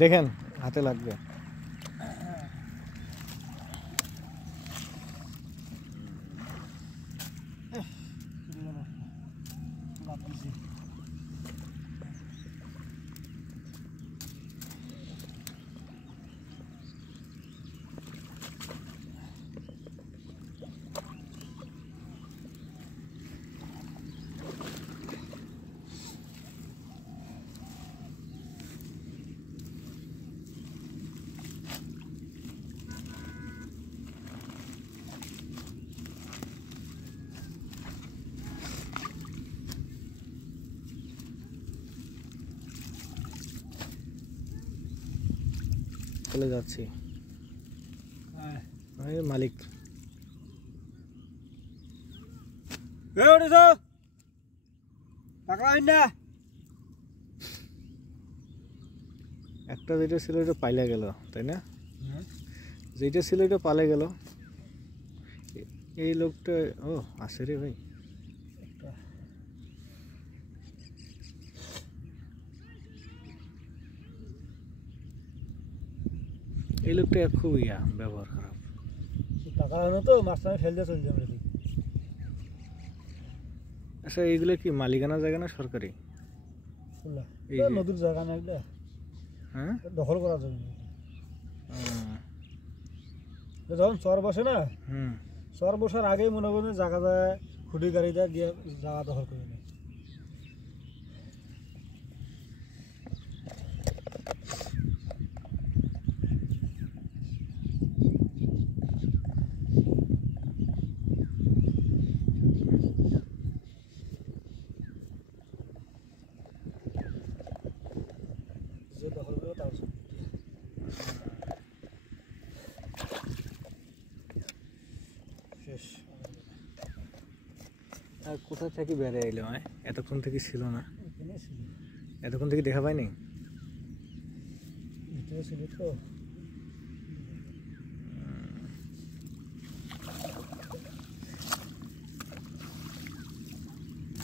দেখেন হাতে লাগবে। চলে যাচ্ছি মালিক। একটা যেটা ছিল এটা পাইলে গেল, তাই না? যেটা ছিল এটা পালে গেল। এই লোকটা ও আসে রে ভাই। এই লোকটা খুব ব্যবহার খারাপ। টাকা আনো তো মাঝখানে ফেল দিয়ে চলে যাবে। আচ্ছা এইগুলো কি মালিকানা জায়গা না সরকারি? নদীর জায়গা না এগুলো, হ্যাঁ দখল করা যাবে। যখন চর বসে না, চর বসার আগেই মনে করেন জায়গা যায় খুঁটি গাড়ি দেয় গিয়ে জায়গা দখল করে নেয়। দখল করে তার শেষ। আর কোথা থেকে বেড়ে এলো? এতক্ষণ থেকে ছিল না, এতক্ষণ থেকে দেখা পাইনি, ভিতরে ছিল তো।